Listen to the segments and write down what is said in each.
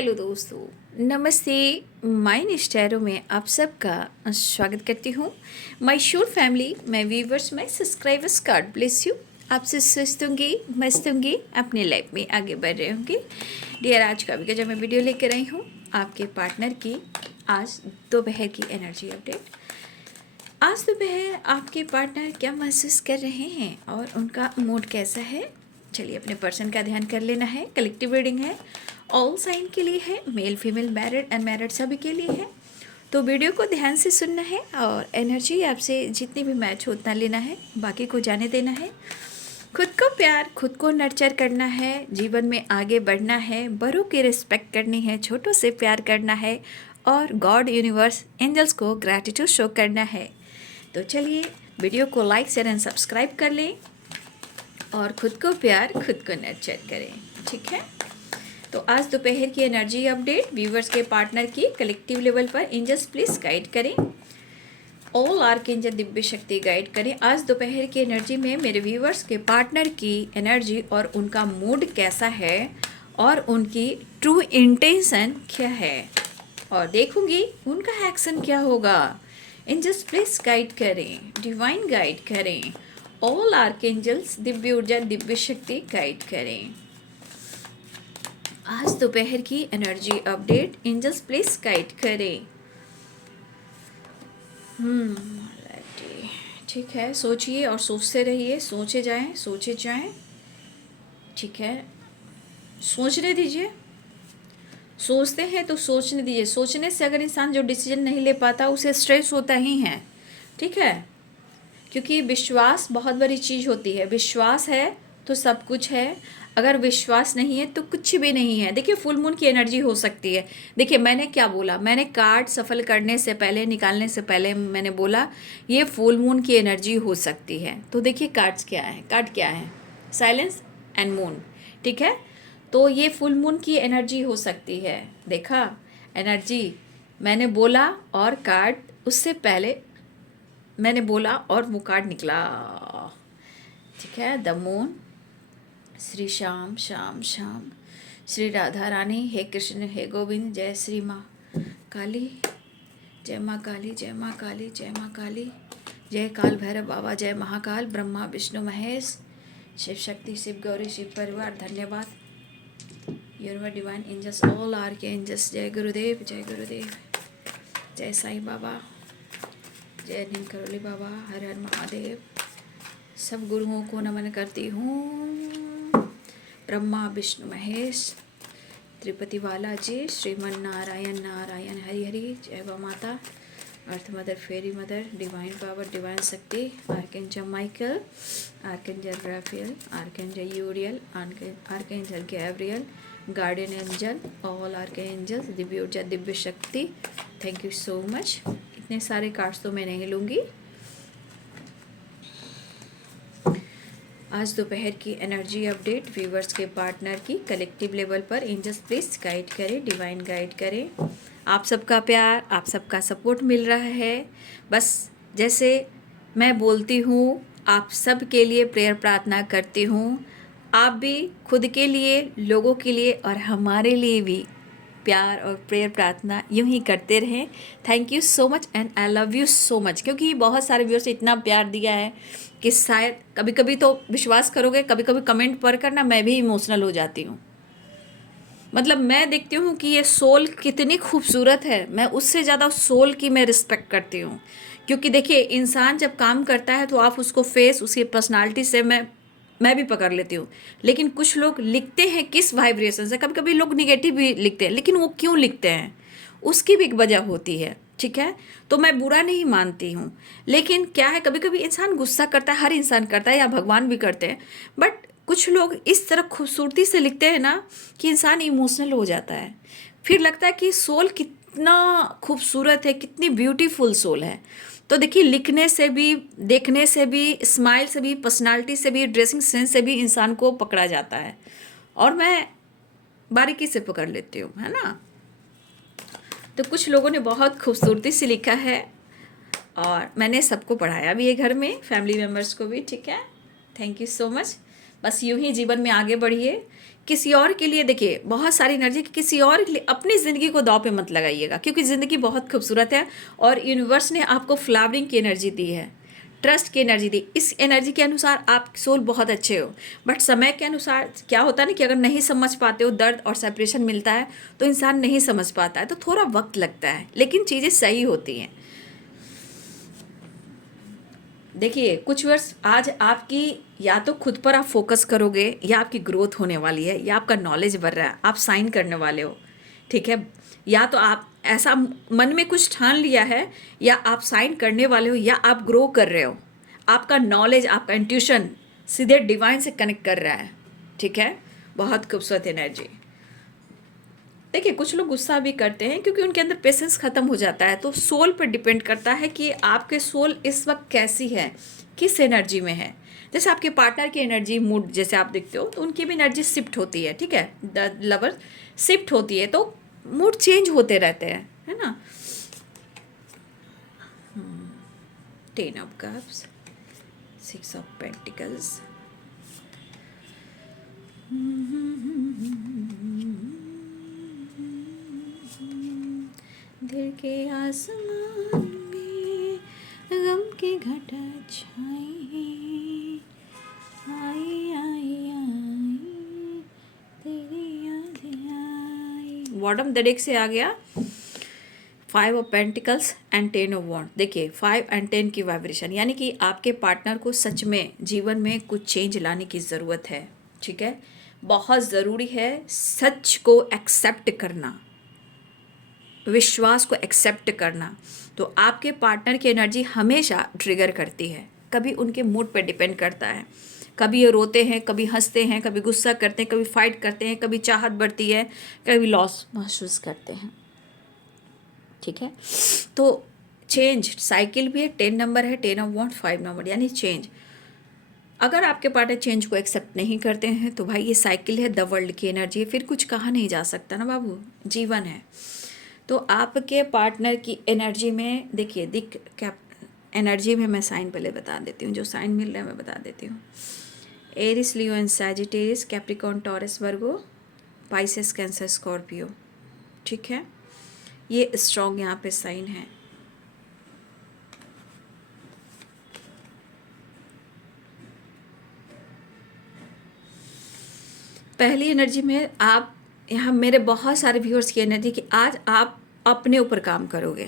Hello दोस्तों, नमस्ते। My निष्ठैरों में आप सबका स्वागत करती हूँ। माय शोर family, my viewers, my subscribers, God bless you. आपसे स्वस्थ होंगे, मस्त होंगे, अपने लाइफ में आगे बढ़ रहे होंगे। डियर, आज का भी जो मैं वीडियो लेकर आई हूँ आपके पार्टनर की आज दोपहर की एनर्जी अपडेट। आज दोपहर आपके पार्टनर क्या महसूस कर रहे हैं और उनका मूड कैसा है। चलिए, अपने पर्सन का ध्यान कर लेना है। कलेक्टिव रीडिंग है, ऑल साइन के लिए है, मेल फीमेल मैरिड अनमैरिड सभी के लिए है। तो वीडियो को ध्यान से सुनना है और एनर्जी आपसे जितनी भी मैच हो उतना लेना है, बाकी को जाने देना है। खुद को प्यार, खुद को नर्चर करना है, जीवन में आगे बढ़ना है, बड़ों की रिस्पेक्ट करनी है, छोटों से प्यार करना है और गॉड, यूनिवर्स, एंजल्स को ग्रैटिट्यूड शो करना है। तो चलिए, वीडियो को लाइक शेयर एंड सब्सक्राइब कर लें और खुद को प्यार, खुद को नर्चर करें। ठीक है, तो आज दोपहर की एनर्जी अपडेट व्यूवर्स के पार्टनर की कलेक्टिव लेवल पर एंजल्स प्लीज गाइड करें। ऑल आर्कएंजल दिव्य शक्ति गाइड करें। आज दोपहर की एनर्जी में मेरे व्यूवर्स के पार्टनर की एनर्जी और उनका मूड कैसा है और उनकी ट्रू इंटेंशन क्या है, और देखूंगी उनका एक्शन क्या होगा। एंजल्स प्लीज गाइड करें, डिवाइन गाइड करें। ऑल आर्कएंजल्स दिव्य ऊर्जा, दिव्य शक्ति गाइड करें। आज दोपहर की energy update angels please guide करें। ठीक है, सोचिए और सोचते रहिए, सोचे जाएं। ठीक है, सोचने दीजिए। सोचते हैं तो सोचने दीजिए। सोचने से अगर इंसान जो डिसीजन नहीं ले पाता उसे स्ट्रेस होता ही है। ठीक है, क्योंकि विश्वास बहुत बड़ी चीज़ होती है। विश्वास है तो सब कुछ है, अगर विश्वास नहीं है तो कुछ भी नहीं है। देखिए, फुल मून की एनर्जी हो सकती है। देखिए, मैंने क्या बोला, मैंने कार्ड सफल करने से पहले, निकालने से पहले मैंने बोला ये फुल मून की एनर्जी हो सकती है। तो देखिए, कार्ड क्या है, साइलेंस एंड मून। ठीक है, तो ये फुल मून की एनर्जी हो सकती है। देखा, एनर्जी मैंने बोला और कार्ड उससे पहले मैंने बोला और वो कार्ड निकला। ठीक है, द मून, श्री श्याम श्याम श्याम, श्री राधा रानी, हे कृष्ण, हे गोविंद, जय श्री माँ काली, जय माँ काली, जय माँ काली, जय माँ काली, जय काल भैरव बाबा, जय महाकाल, ब्रह्मा विष्णु महेश, शिव शक्ति, शिव गौरी, शिव परिवार, धन्यवाद। Universe, divine angels, all are के एंजल्स, जय गुरुदेव, जय गुरुदेव, जय साईं बाबा, जय नीम करोली बाबा, हर हर महादेव। सब गुरुओं को नमन करती हूँ। ब्रह्मा विष्णु महेश, त्रिपति वाला जी, श्रीमन नारायण नारायण, हरि हरि, जय गौ माता, earth mother, fairy mother, divine power, divine shakti, archangel Michael, archangel Raphael, archangel Uriel, archangel Gabriel, guardian angel, all archangels, दिव्य ऊर्जा, दिव्य शक्ति। Thank you so much. इतने सारे कार्ड्स तो मैं नहीं लूँगी। आज दोपहर की एनर्जी अपडेट व्यूवर्स के पार्टनर की कलेक्टिव लेवल पर एंजल्स प्लीज गाइड करें, डिवाइन गाइड करें। आप सबका प्यार, आप सबका सपोर्ट मिल रहा है। बस जैसे मैं बोलती हूँ, आप सब के लिए प्रेयर प्रार्थना करती हूँ। आप भी खुद के लिए, लोगों के लिए और हमारे लिए भी प्यार और प्रेयर प्रार्थना यूँ ही करते रहें। Thank you so much and I love you so much. क्योंकि बहुत सारे व्यूअर्स ने इतना प्यार दिया है कि शायद कभी कभी तो विश्वास करोगे, कभी कभी कमेंट पढ़कर ना मैं भी इमोशनल हो जाती हूँ। मतलब मैं देखती हूँ कि ये सोल कितनी खूबसूरत है, मैं उससे ज़्यादा सोल की मैं रिस्पेक्ट करती हूँ। क्योंकि देखिए, इंसान जब काम करता है तो आप उसको फेस, उसकी पर्सनालिटी से मैं भी पकड़ लेती हूँ। लेकिन कुछ लोग लिखते हैं किस वाइब्रेशन से, कभी कभी लोग निगेटिव भी लिखते हैं, लेकिन वो क्यों लिखते हैं उसकी भी एक वजह होती है। ठीक है, तो मैं बुरा नहीं मानती हूँ, लेकिन क्या है, कभी कभी इंसान गुस्सा करता है, हर इंसान करता है या भगवान भी करते हैं, बट कुछ लोग इस तरह खूबसूरती से लिखते हैं ना कि इंसान इमोशनल हो जाता है। फिर लगता है कि सोल कितना खूबसूरत है, कितनी ब्यूटीफुल सोल है। तो देखिए, लिखने से भी, देखने से भी, स्माइल से भी, पर्सनालिटी से भी, ड्रेसिंग सेंस से भी इंसान को पकड़ा जाता है, और मैं बारीकी से पकड़ लेती हूँ, है ना। तो कुछ लोगों ने बहुत खूबसूरती से लिखा है और मैंने सबको पढ़ाया भी है घर में, फैमिली मेम्बर्स को भी। ठीक है, थैंक यू सो मच। बस यूं ही जीवन में आगे बढ़िए। किसी और के लिए देखिए बहुत सारी एनर्जी, किसी और के लिए अपनी ज़िंदगी को दांव पे मत लगाइएगा, क्योंकि ज़िंदगी बहुत खूबसूरत है और यूनिवर्स ने आपको फ्लावरिंग की एनर्जी दी है, ट्रस्ट की एनर्जी दी। इस एनर्जी के अनुसार आप सोल बहुत अच्छे हो, बट समय के अनुसार क्या होता है ना कि अगर नहीं समझ पाते हो, दर्द और सेपरेशन मिलता है तो इंसान नहीं समझ पाता है, तो थोड़ा वक्त लगता है, लेकिन चीज़ें सही होती हैं। देखिए कुछ वर्ष आज आपकी या तो खुद पर आप फोकस करोगे, या आपकी ग्रोथ होने वाली है, या आपका नॉलेज बढ़ रहा है, आप साइन करने वाले हो, ठीक है। या तो आप ऐसा मन में कुछ ठान लिया है, या आप साइन करने वाले हो, या आप ग्रो कर रहे हो। आपका नॉलेज, आपका इंट्यूशन सीधे डिवाइन से कनेक्ट कर रहा है, ठीक है। बहुत खूबसूरत एनर्जी। देखिए कुछ लोग गुस्सा भी करते हैं क्योंकि उनके अंदर पेशेंस ख़त्म हो जाता है, तो सोल पर डिपेंड करता है कि आपके सोल इस वक्त कैसी है, किस एनर्जी में है। जैसे आपके पार्टनर की एनर्जी, मूड जैसे आप देखते हो, तो उनकी भी एनर्जी शिफ्ट होती है, ठीक है। द लवर शिफ्ट होती है, तो मूड चेंज होते रहते हैं, है ना। 10 ऑफ कप्स, 6 ऑफ पेंटिकल्स। दिल के आसमान में गम की घटा छाई, आई आई आई तेरी याद आई। बॉटम द डेक से आ गया 5 ऑफ पेंटिकल्स एंड 10 ऑफ वॉन्ड। देखिए 5 एंड 10 की वाइब्रेशन, यानी कि आपके पार्टनर को सच में जीवन में कुछ चेंज लाने की ज़रूरत है, ठीक है। बहुत ज़रूरी है सच को एक्सेप्ट करना, विश्वास को एक्सेप्ट करना। तो आपके पार्टनर की एनर्जी हमेशा ट्रिगर करती है, कभी उनके मूड पर डिपेंड करता है। कभी ये रोते हैं, कभी हंसते हैं, कभी गुस्सा करते हैं, कभी फाइट करते हैं, कभी चाहत बढ़ती है, कभी लॉस महसूस करते हैं, ठीक है। तो चेंज साइकिल भी है, 10 नंबर है, 10 ऑफ वॉन्ड 5 नंबर, यानी चेंज। अगर आपके पार्टनर चेंज को एक्सेप्ट नहीं करते हैं तो भाई ये साइकिल है, द वर्ल्ड की एनर्जी है, फिर कुछ कहा नहीं जा सकता ना बाबू, जीवन है। तो आपके पार्टनर की एनर्जी में देखिए क्या एनर्जी में मैं साइन पहले बता देती हूँ, जो साइन मिल रहा है मैं बता देती हूँ। Aries, Leo and Sagittarius, Capricorn, Taurus, Virgo, Pisces, Cancer, Scorpio, ठीक है। ये स्ट्रॉन्ग यहाँ पे साइन है। पहली एनर्जी में आप यहाँ मेरे बहुत सारे व्यूअर्स की एनर्जी कि आज आप अपने ऊपर काम करोगे,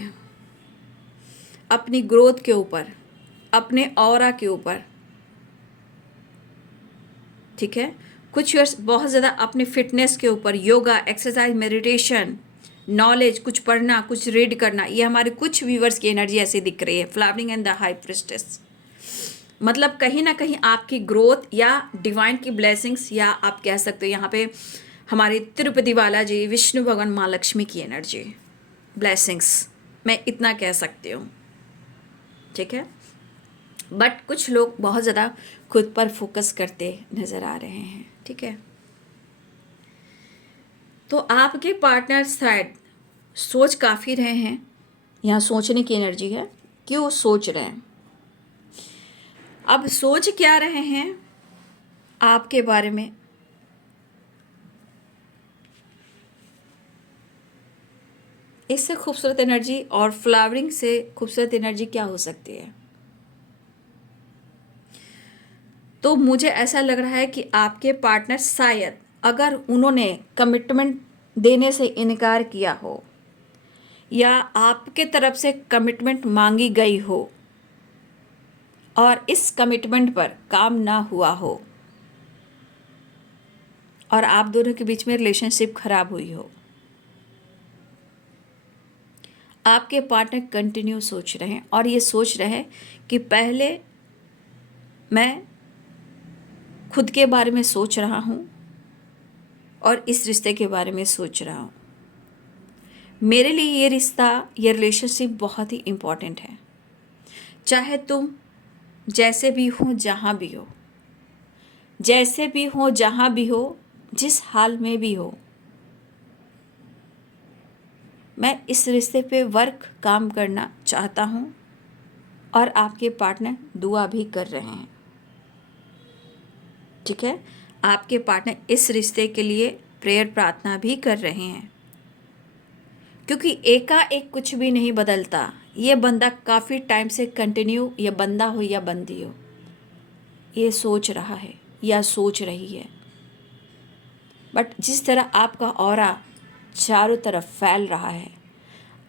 अपनी ग्रोथ के ऊपर, अपने ऑरा के ऊपर, ठीक है। कुछ व्यूअर्स बहुत ज़्यादा अपने फिटनेस के ऊपर, योगा, एक्सरसाइज, मेडिटेशन, नॉलेज, कुछ पढ़ना, कुछ रीड करना, ये हमारे कुछ व्यूअर्स की एनर्जी ऐसी दिख रही है। Flowering and the high priestess, मतलब कहीं ना कहीं आपकी ग्रोथ या डिवाइन की ब्लेसिंग्स, या आप कह सकते हो यहाँ पे हमारे तिरुपति बालाजी, विष्णु भगवान, माँ लक्ष्मी की एनर्जी, ब्लेसिंग्स, मैं इतना कह सकती हूँ, ठीक है। बट कुछ लोग बहुत ज़्यादा खुद पर फोकस करते नज़र आ रहे हैं, ठीक है। तो आपके पार्टनर शायद सोच काफ़ी रहे हैं, यहाँ सोचने की एनर्जी है, क्यों सोच रहे हैं। अब सोच क्या रहे हैं आपके बारे में, इससे खूबसूरत एनर्जी और फ्लावरिंग से खूबसूरत एनर्जी क्या हो सकती है। तो मुझे ऐसा लग रहा है कि आपके पार्टनर शायद अगर उन्होंने कमिटमेंट देने से इनकार किया हो, या आपके तरफ से कमिटमेंट मांगी गई हो और इस कमिटमेंट पर काम ना हुआ हो, और आप दोनों के बीच में रिलेशनशिप खराब हुई हो, आपके पार्टनर कंटिन्यू सोच रहे हैं, और ये सोच रहे हैं कि पहले मैं खुद के बारे में सोच रहा हूँ और इस रिश्ते के बारे में सोच रहा हूँ। मेरे लिए ये रिश्ता, ये रिलेशनशिप बहुत ही इम्पॉर्टेंट है। चाहे तुम जैसे भी हो, जहाँ भी हो, जैसे भी हो, जहाँ भी हो, जिस हाल में भी हो, मैं इस रिश्ते पे वर्क काम करना चाहता हूँ, और आपके पार्टनर दुआ भी कर रहे हैं। ठीक है, आपके पार्टनर इस रिश्ते के लिए प्रेयर प्रार्थना भी कर रहे हैं, क्योंकि एकाएक कुछ भी नहीं बदलता। ये बंदा काफ़ी टाइम से कंटिन्यू, ये बंदा हो या बंदी हो, ये सोच रहा है या सोच रही है। बट जिस तरह आपका ऑरा चारों तरफ फैल रहा है,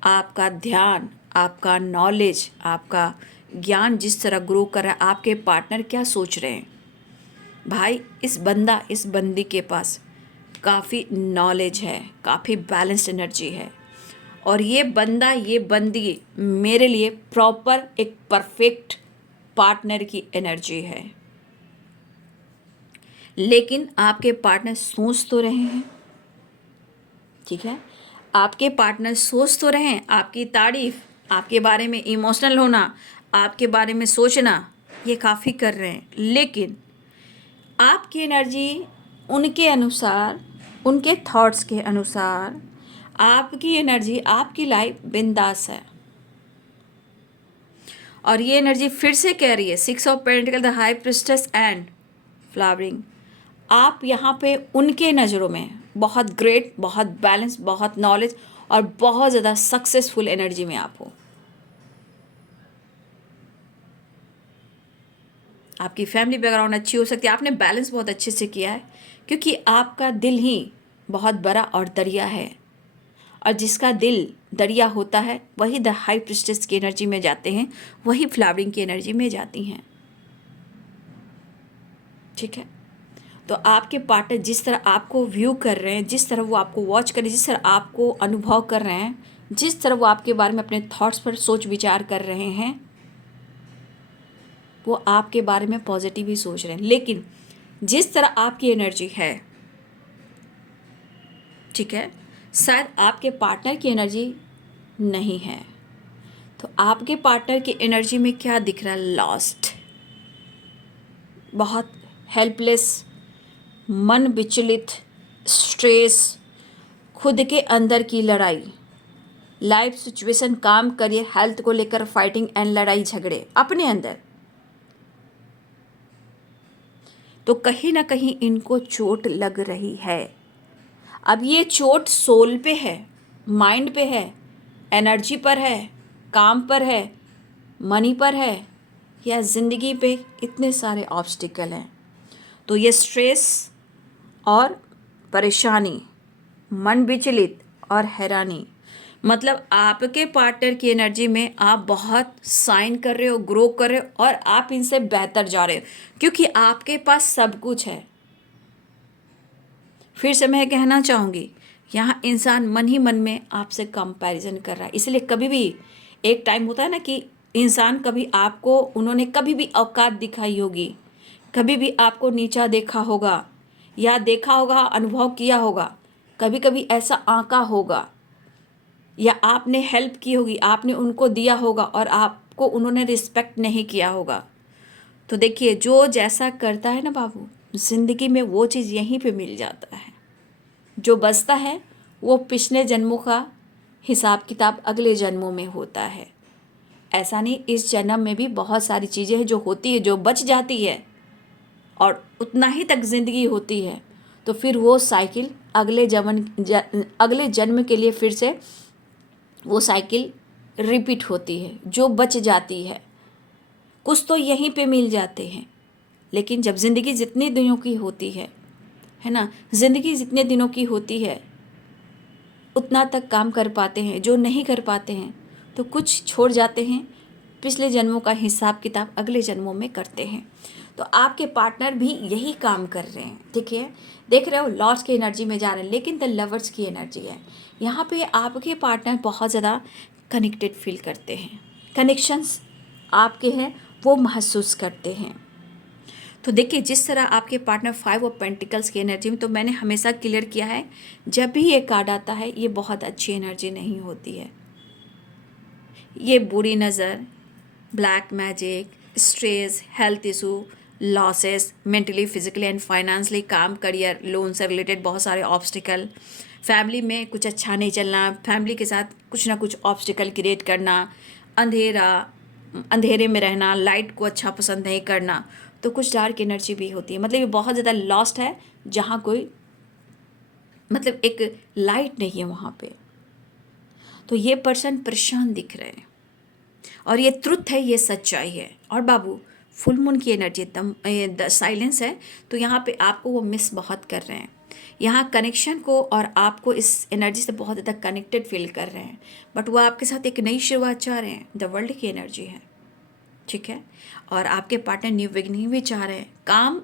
आपका ध्यान, आपका नॉलेज, आपका ज्ञान जिस तरह ग्रो कर रहा है, आपके पार्टनर क्या सोच रहे हैं? भाई, इस बंदी के पास काफ़ी नॉलेज है, काफ़ी बैलेंस्ड एनर्जी है, और ये बंदी मेरे लिए प्रॉपर एक परफेक्ट पार्टनर की एनर्जी है। लेकिन आपके पार्टनर सोच तो रहे हैं, ठीक है, आपके पार्टनर सोच तो रहे हैं, आपकी तारीफ, आपके बारे में इमोशनल होना, आपके बारे में सोचना, ये काफ़ी कर रहे हैं। लेकिन आपकी एनर्जी उनके अनुसार, उनके थॉट्स के अनुसार, आपकी एनर्जी, आपकी लाइफ बिंदास है। और ये एनर्जी फिर से कह रही है, 6 of pentacle, the high priestess and flowering. आप यहाँ पे उनके नज़रों में बहुत ग्रेट, बहुत बैलेंस, बहुत नॉलेज और बहुत ज़्यादा सक्सेसफुल एनर्जी में आप हो। आपकी फैमिली बैकग्राउंड अच्छी हो सकती है, आपने बैलेंस बहुत अच्छे से किया है, क्योंकि आपका दिल ही बहुत बड़ा और दरिया है, और जिसका दिल दरिया होता है वही द हाई प्रिस्टेस की एनर्जी में जाते हैं, वही फ्लावरिंग की एनर्जी में जाती हैं, ठीक है। तो आपके पार्टनर जिस तरह आपको व्यू कर रहे हैं, जिस तरह वो आपको वॉच कर रहे हैं, जिस तरह आपको अनुभव कर रहे हैं, जिस तरह वो आपके बारे में अपने थॉट्स पर सोच विचार कर रहे हैं, वो आपके बारे में पॉजिटिव ही सोच रहे हैं। लेकिन जिस तरह आपकी एनर्जी है, ठीक है, शायद आपके पार्टनर की एनर्जी नहीं है। तो आपके पार्टनर की एनर्जी में क्या दिख रहा है? लॉस्ट, बहुत हेल्पलेस, मन विचलित, स्ट्रेस, खुद के अंदर की लड़ाई, लाइफ सिचुएशन, काम, करियर, हेल्थ को लेकर फाइटिंग एंड लड़ाई झगड़े अपने अंदर। तो कहीं ना कहीं इनको चोट लग रही है। अब ये चोट सोल पे है, माइंड पे है, एनर्जी पर है, काम पर है, मनी पर है, या ज़िंदगी पे इतने सारे ऑब्स्टिकल हैं। तो ये स्ट्रेस और परेशानी, मन विचलित और हैरानी, मतलब आपके पार्टनर की एनर्जी में आप बहुत साइन कर रहे हो, ग्रो कर रहे हो, और आप इनसे बेहतर जा रहे हो, क्योंकि आपके पास सब कुछ है। फिर से मैं कहना चाहूँगी, यहाँ इंसान मन ही मन में आपसे कंपैरिजन कर रहा है। इसलिए कभी भी एक टाइम होता है ना कि इंसान, कभी आपको उन्होंने कभी भी औकात दिखाई होगी, कभी भी आपको नीचा देखा होगा, या देखा होगा, अनुभव किया होगा, कभी कभी ऐसा आंका होगा, या आपने हेल्प की होगी, आपने उनको दिया होगा और आपको उन्होंने रिस्पेक्ट नहीं किया होगा। तो देखिए, जो जैसा करता है ना बाबू, ज़िंदगी में वो चीज़ यहीं पे मिल जाता है। जो बचता है वो पिछले जन्मों का हिसाब किताब अगले जन्मों में होता है। ऐसा नहीं, इस जन्म में भी बहुत सारी चीज़ें हैं जो होती है, जो बच जाती है, और उतना ही तक ज़िंदगी होती है। तो फिर वो साइकिल अगले जन्म के लिए फिर से वो साइकिल रिपीट होती है, जो बच जाती है। कुछ तो यहीं पे मिल जाते हैं। लेकिन जब ज़िंदगी जितने दिनों की होती है ना, ज़िंदगी जितने दिनों की होती है उतना तक काम कर पाते हैं। जो नहीं कर पाते हैं तो कुछ छोड़ जाते हैं, पिछले जन्मों का हिसाब किताब अगले जन्मों में करते हैं। तो आपके पार्टनर भी यही काम कर रहे हैं, ठीक है। देख रहे हो, लॉर्ड्स की एनर्जी में जा रहे हैं, लेकिन द लवर्स की एनर्जी है। यहाँ पे आपके पार्टनर बहुत ज़्यादा कनेक्टेड फील करते हैं, कनेक्शंस आपके हैं वो महसूस करते हैं। तो देखिए, जिस तरह आपके पार्टनर 5 ऑफ पेंटिकल्स की एनर्जी में, तो मैंने हमेशा क्लियर किया है, जब भी ये कार्ड आता है ये बहुत अच्छी एनर्जी नहीं होती है। ये बुरी नज़र, black magic, stress, health issue, losses, mentally, physically and financially, काम, करियर, लोन से रिलेटेड बहुत सारे ऑब्स्टिकल, फैमिली में कुछ अच्छा नहीं चलना, फैमिली के साथ कुछ ना कुछ ऑब्स्टिकल क्रिएट करना, अंधेरे में रहना, लाइट को अच्छा पसंद नहीं करना। तो कुछ डार्क एनर्जी भी होती है, मतलब ये बहुत ज़्यादा लॉस्ट है, जहाँ कोई मतलब एक लाइट नहीं है वहाँ पे। तो ये पर्सन परेशान दिख रहे हैं, और ये ट्रुथ है, ये सच्चाई है। और बाबू फुल मून की एनर्जी एकदम साइलेंस है, तो यहाँ पे आपको वो मिस बहुत कर रहे हैं, यहाँ कनेक्शन को, और आपको इस एनर्जी से बहुत ज़्यादा कनेक्टेड फील कर रहे हैं, बट वो आपके साथ एक नई शुरुआत चाह रहे हैं। द वर्ल्ड की एनर्जी है, ठीक है। और आपके पार्टनर न्यू बिगिनिंग भी चाह रहे हैं। काम,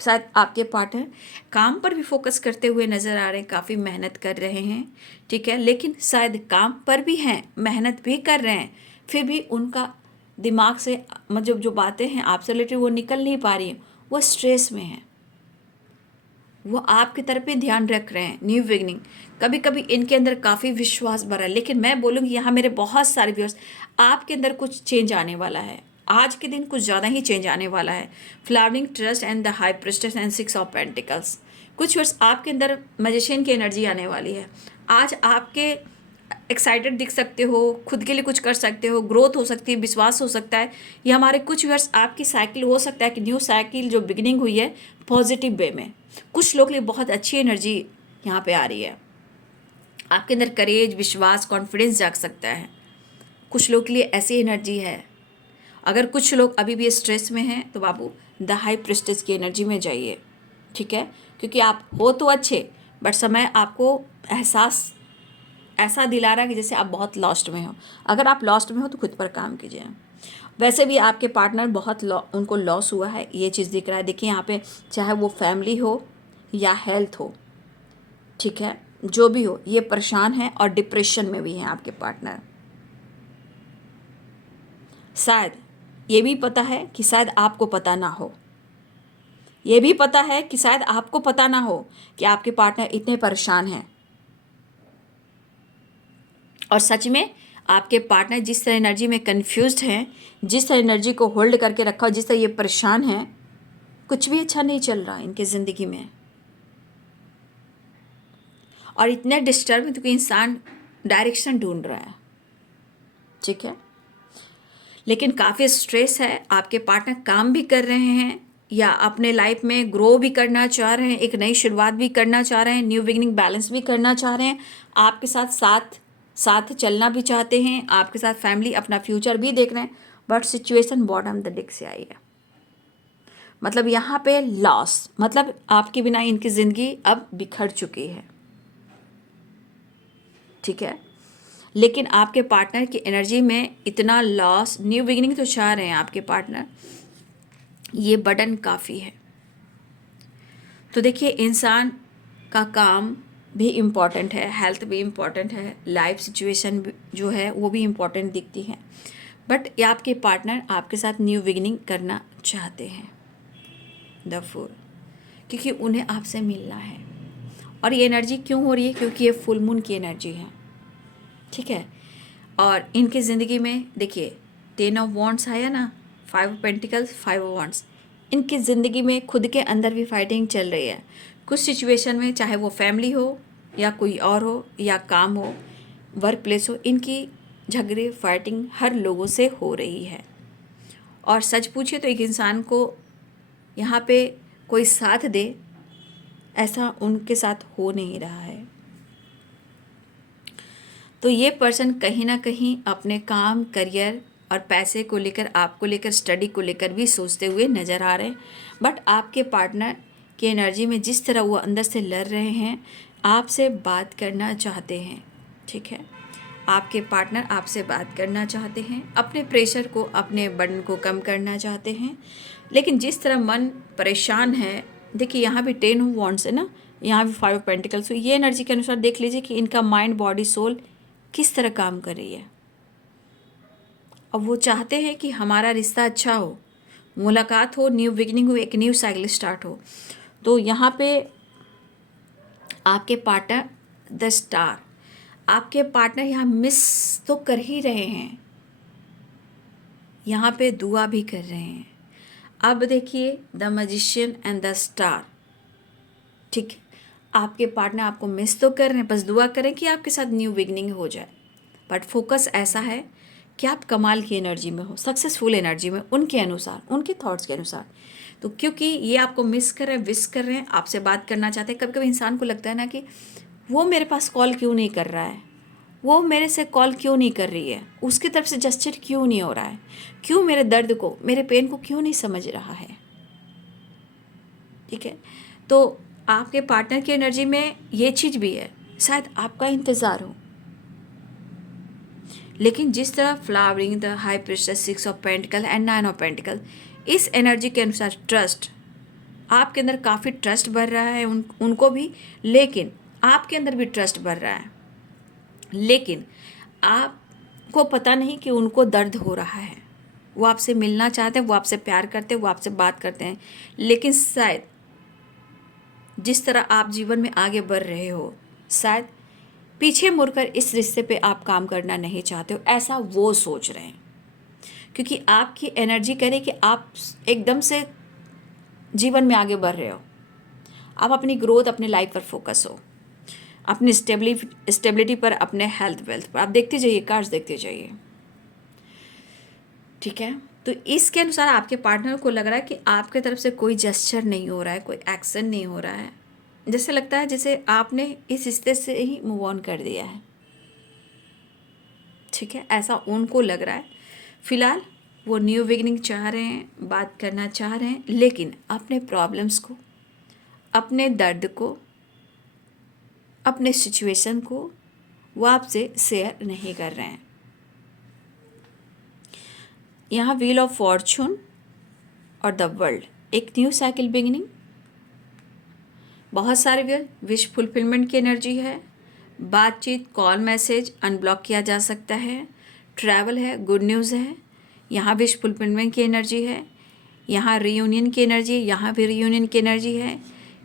शायद आपके पार्टनर काम पर भी फोकस करते हुए नज़र आ रहे हैं, काफ़ी मेहनत कर रहे हैं, ठीक है। लेकिन शायद काम पर भी हैं, मेहनत भी कर रहे हैं, फिर भी उनका दिमाग से मतलब जो बातें हैं आपसे रिलेटेड वो निकल नहीं पा रही हैं, वो स्ट्रेस में हैं, वो आपकी तरफ भी ध्यान रख रहे हैं। न्यू बिगिनिंग, कभी कभी इनके अंदर काफ़ी विश्वास भरा है, लेकिन मैं बोलूँगी यहाँ मेरे बहुत सारे व्यूअर्स, आपके अंदर कुछ चेंज आने वाला है। आज के दिन कुछ ज़्यादा ही चेंज आने वाला है। Flowering trust and the high priestess and 6 of pentacles, कुछ वर्ष आपके अंदर मैजिशियन की एनर्जी आने वाली है। आज आपके एक्साइटेड दिख सकते हो, खुद के लिए कुछ कर सकते हो, ग्रोथ हो सकती है, विश्वास हो सकता है। ये हमारे कुछ वर्ष आपकी साइकिल हो सकता है कि न्यू साइकिल जो बिगिनिंग हुई है पॉजिटिव वे में, कुछ लोग के लिए बहुत अच्छी एनर्जी यहाँ पे आ रही है। आपके अंदर करेज, विश्वास, कॉन्फिडेंस जाग सकता है। कुछ लोग के लिए ऐसी एनर्जी है। अगर कुछ लोग अभी भी स्ट्रेस में हैं तो बाबू द हाई प्रिस्टेस की एनर्जी में जाइए, ठीक है। क्योंकि आप हो तो अच्छे, बट समय आपको एहसास ऐसा दिला रहा है कि जैसे आप बहुत लॉस्ट में हो। अगर आप लॉस्ट में हो तो खुद पर काम कीजिए। वैसे भी आपके पार्टनर बहुत उनको लॉस हुआ है, ये चीज़ दिख रहा है। देखिए यहाँ पे चाहे वो फैमिली हो या हेल्थ हो, ठीक है, जो भी हो, ये परेशान है और डिप्रेशन में भी हैं आपके पार्टनर। शायद ये भी पता है कि शायद आपको पता ना हो, ये भी पता है कि शायद आपको पता ना हो कि आपके पार्टनर इतने परेशान हैं। और सच में आपके पार्टनर जिस तरह एनर्जी में कंफ्यूज्ड हैं, जिस तरह एनर्जी को होल्ड करके रखा हो, जिस तरह ये परेशान हैं, कुछ भी अच्छा नहीं चल रहा इनकी ज़िंदगी में। और इतने डिस्टर्ब है क्योंकि इंसान डायरेक्शन ढूंढ रहा है, ठीक है। लेकिन काफ़ी स्ट्रेस है। आपके पार्टनर काम भी कर रहे हैं या अपने लाइफ में ग्रो भी करना चाह रहे हैं, एक नई शुरुआत भी करना चाह रहे हैं, न्यू बिगिनिंग बैलेंस भी करना चाह रहे हैं, आपके साथ साथ साथ चलना भी चाहते हैं, आपके साथ फैमिली अपना फ्यूचर भी देख रहे हैं। But situation bottom the deck से आई है, मतलब यहाँ पे लॉस, मतलब आपके बिना इनकी ज़िंदगी अब बिखर चुकी है, ठीक है। लेकिन आपके पार्टनर की एनर्जी में इतना लॉस, न्यू बिगिनिंग तो चाह रहे हैं आपके पार्टनर, ये बर्डन काफ़ी है। तो देखिए इंसान का काम भी इम्पॉर्टेंट है, हेल्थ भी इम्पॉर्टेंट है, लाइफ सिचुएशन जो है वो भी इम्पॉर्टेंट दिखती है, बट ये आपके पार्टनर आपके साथ न्यू बिगिनिंग करना चाहते हैं। द फूल, क्योंकि उन्हें आपसे मिलना है। और ये एनर्जी क्यों हो रही है? क्योंकि ये फुल मून की एनर्जी है, ठीक है। और इनकी ज़िंदगी में देखिए 10 ऑफ वॉन्ड्स आया ना, 5 ऑफ पेंटिकल्स, 5 ऑफ वॉन्ड्स। इनकी ज़िंदगी में खुद के अंदर भी फाइटिंग चल रही है कुछ सिचुएशन में, चाहे वो फैमिली हो या कोई और हो या काम हो, वर्क प्लेस हो, इनकी झगड़े फाइटिंग हर लोगों से हो रही है। और सच पूछिए तो एक इंसान को यहाँ पे कोई साथ दे, ऐसा उनके साथ हो नहीं रहा है। तो ये पर्सन कहीं ना कहीं अपने काम, करियर और पैसे को लेकर, आपको लेकर, स्टडी को लेकर भी सोचते हुए नज़र आ रहे हैं। बट आपके पार्टनर की एनर्जी में जिस तरह वो अंदर से लड़ रहे हैं, आपसे बात करना चाहते हैं, ठीक है। आपके पार्टनर आपसे बात करना चाहते हैं, अपने प्रेशर को, अपने बर्डन को कम करना चाहते हैं। लेकिन जिस तरह मन परेशान है, देखिए यहाँ भी 10 ऑफ वॉन्ड्स है ना, यहाँ भी 5 ऑफ पेंटिकल्स। तो ये एनर्जी के अनुसार देख लीजिए कि इनका माइंड, बॉडी, सोल किस तरह काम कर रही है। अब वो चाहते हैं कि हमारा रिश्ता अच्छा हो, मुलाकात हो, न्यू बिगिनिंग हो, एक न्यू साइकिल स्टार्ट हो। तो यहाँ पे आपके पार्टनर द स्टार, आपके पार्टनर यहाँ मिस तो कर ही रहे हैं, यहाँ पे दुआ भी कर रहे हैं। अब देखिए the magician and the star, ठीक है। आपके पार्टनर आपको मिस तो कर रहे हैं, बस दुआ करें कि आपके साथ न्यू बिगिनिंग हो जाए। बट फोकस ऐसा है कि आप कमाल की एनर्जी में हो, सक्सेसफुल एनर्जी में, उनके अनुसार, उनके थॉट्स के अनुसार। तो क्योंकि ये आपको मिस कर रहे हैं, विश कर रहे हैं, आपसे बात करना चाहते हैं। कभी कभी इंसान को लगता है ना कि वो मेरे पास कॉल क्यों नहीं कर रहा है, वो मेरे से कॉल क्यों नहीं कर रही है, उसकी तरफ से जेस्चर क्यों नहीं हो रहा है, क्यों मेरे दर्द को, मेरे पेन को क्यों नहीं समझ रहा है। ठीक है, तो आपके पार्टनर की एनर्जी में ये चीज़ भी है, शायद आपका इंतज़ार हो। लेकिन जिस तरह flowering, the high pressure, 6 of pentacle and 9 of pentacle, इस एनर्जी के अनुसार ट्रस्ट, आपके अंदर काफ़ी ट्रस्ट बढ़ रहा है उनको भी, लेकिन आपके अंदर भी ट्रस्ट बढ़ रहा है, लेकिन आपको पता नहीं कि उनको दर्द हो रहा है। वो आपसे मिलना चाहते हैं, वो आपसे प्यार करते हैं, वो आपसे बात करते हैं, लेकिन शायद जिस तरह आप जीवन में आगे बढ़ रहे हो, शायद पीछे मुड़कर इस रिश्ते पे आप काम करना नहीं चाहते हो, ऐसा वो सोच रहे हैं। क्योंकि आपकी एनर्जी कह रही कि आप एकदम से जीवन में आगे बढ़ रहे हो, आप अपनी ग्रोथ, अपने लाइफ पर फोकस हो, अपनी स्टेबिलिटी पर, अपने हेल्थ वेल्थ पर आप देखते जाइए, कार्ड्स देखते जाइए। ठीक है, तो इसके अनुसार आपके पार्टनर को लग रहा है कि आपके तरफ से कोई जेस्चर नहीं हो रहा है, कोई एक्शन नहीं हो रहा है, जैसे लगता है जैसे आपने इस रिश्ते से ही मूव ऑन कर दिया है। ठीक है, ऐसा उनको लग रहा है। फिलहाल वो न्यू बिगिनिंग चाह रहे हैं, बात करना चाह रहे हैं, लेकिन अपने प्रॉब्लम्स को, अपने दर्द को, अपने सिचुएशन को वो आपसे शेयर नहीं कर रहे हैं। यहाँ व्हील ऑफ फॉर्चून और द वर्ल्ड, एक न्यू साइकिल बिगिनिंग, बहुत सारे विश फुलफिलमेंट की एनर्जी है, बातचीत, कॉल, मैसेज अनब्लॉक किया जा सकता है, ट्रैवल है, गुड न्यूज़ है, यहाँ विश फुलफिलमेंट की एनर्जी है, यहाँ रीयूनियन की एनर्जी है, यहाँ भी रीयूनियन की एनर्जी है,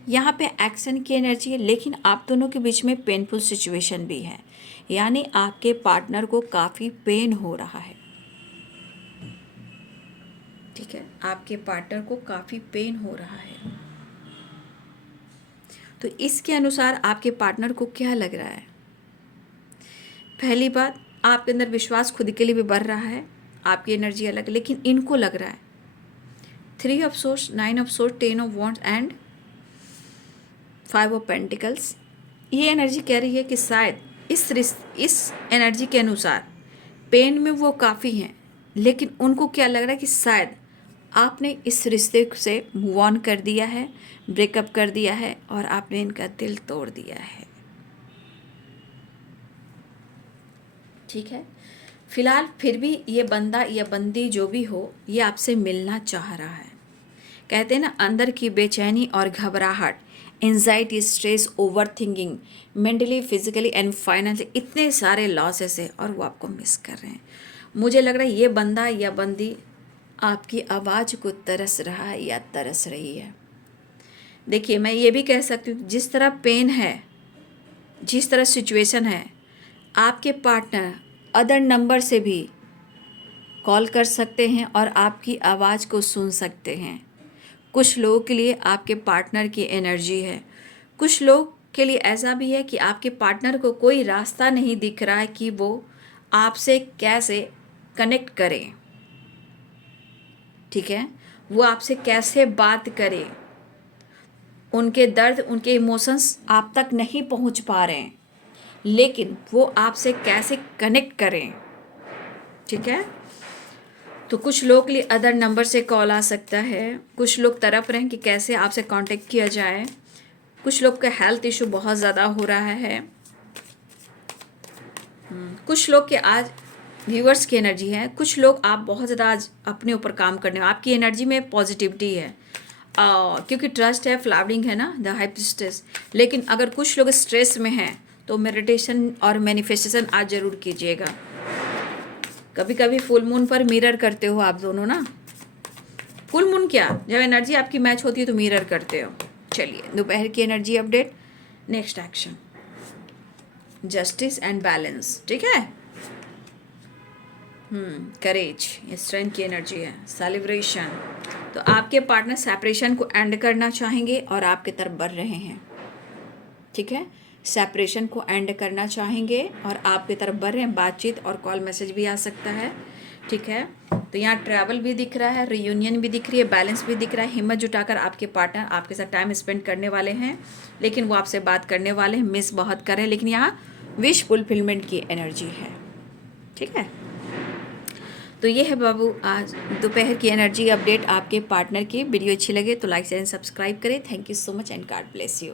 यहाँ पे एक्शन की एनर्जी है, लेकिन आप दोनों के बीच में पेनफुल सिचुएशन भी है, यानी आपके पार्टनर को काफ़ी पेन हो रहा है। ठीक है, आपके पार्टनर को काफ़ी पेन हो रहा है। तो इसके अनुसार आपके पार्टनर को क्या लग रहा है? पहली बात, आपके अंदर विश्वास खुद के लिए भी बढ़ रहा है, आपकी एनर्जी अलग, लेकिन इनको लग रहा है 3 of source, 9 of source, 10 of wands and 5 of pentacles. ये एनर्जी कह रही है कि शायद इस एनर्जी के अनुसार पेन में वो काफ़ी हैं, लेकिन उनको क्या लग रहा है कि शायद आपने इस रिश्ते से मूव ऑन कर दिया है, ब्रेकअप कर दिया है और आपने इनका दिल तोड़ दिया है। ठीक है, फिलहाल फिर भी ये बंदा या बंदी जो भी हो, ये आपसे मिलना चाह रहा है। कहते हैं ना, अंदर की बेचैनी और घबराहट, anxiety, stress, over thinking, mentally, physically and financially, इतने सारे लॉसेस है और वो आपको मिस कर रहे हैं। मुझे लग रहा है ये बंदा या बंदी आपकी आवाज़ को तरस रहा है या तरस रही है। देखिए, मैं ये भी कह सकती हूँ, जिस तरह पेन है, जिस तरह सिचुएशन है, आपके पार्टनर अदर नंबर से भी कॉल कर सकते हैं और आपकी आवाज़ को सुन सकते हैं। कुछ लोगों के लिए आपके पार्टनर की एनर्जी है, कुछ लोग के लिए ऐसा भी है कि आपके पार्टनर को कोई रास्ता नहीं दिख रहा है कि वो आपसे कैसे कनेक्ट करें। ठीक है, वो आपसे कैसे बात करें, उनके दर्द, उनके इमोशंस आप तक नहीं पहुंच पा रहे हैं, लेकिन वो आपसे कैसे कनेक्ट करें। ठीक है, तो कुछ लोग के लिए अदर नंबर से कॉल आ सकता है, कुछ लोग तड़प रहे हैं कि कैसे आपसे कांटेक्ट किया जाए, कुछ लोग का हेल्थ इशू बहुत ज़्यादा हो रहा है, कुछ लोग के आज व्यूअर्स की एनर्जी है, कुछ लोग आप बहुत ज़्यादा आज अपने ऊपर काम करने, आपकी एनर्जी में पॉजिटिविटी है, क्योंकि ट्रस्ट है, फ्लावरिंग है ना, द हाई प्रीस्टेस। लेकिन अगर कुछ लोग स्ट्रेस में हैं तो मेडिटेशन और मैनिफेस्टेशन आज ज़रूर कीजिएगा। कभी कभी फुल मून पर मिरर करते हो आप दोनों ना, फुल मून क्या, जब एनर्जी आपकी मैच होती है तो मिरर करते हो। चलिए, दोपहर की energy update, next action, justice and balance. ठीक है, करेज, स्ट्रेंथ की एनर्जी है, सेलिब्रेशन। तो आपके पार्टनर सेपरेशन को एंड करना चाहेंगे और आपके तरफ बढ़ रहे हैं। ठीक है, सेपरेशन को एंड करना चाहेंगे और आपकी तरफ बढ़ रहे हैं, बातचीत और कॉल मैसेज भी आ सकता है, ठीक है। तो यहाँ ट्रैवल भी दिख रहा है, रियूनियन भी दिख रही है, बैलेंस भी दिख रहा है। हिम्मत जुटाकर आपके पार्टनर आपके साथ टाइम स्पेंड करने वाले हैं, लेकिन वो आपसे बात करने वाले हैं, मिस बहुत कर रहे हैं, लेकिन यहाँ विश फुलफिलमेंट की एनर्जी है, ठीक है। तो ये है बाबू आज दोपहर की एनर्जी अपडेट आपके पार्टनर की। वीडियो अच्छी लगे तो लाइक शेयर एंड सब्सक्राइब करें। Thank you so much and God bless you.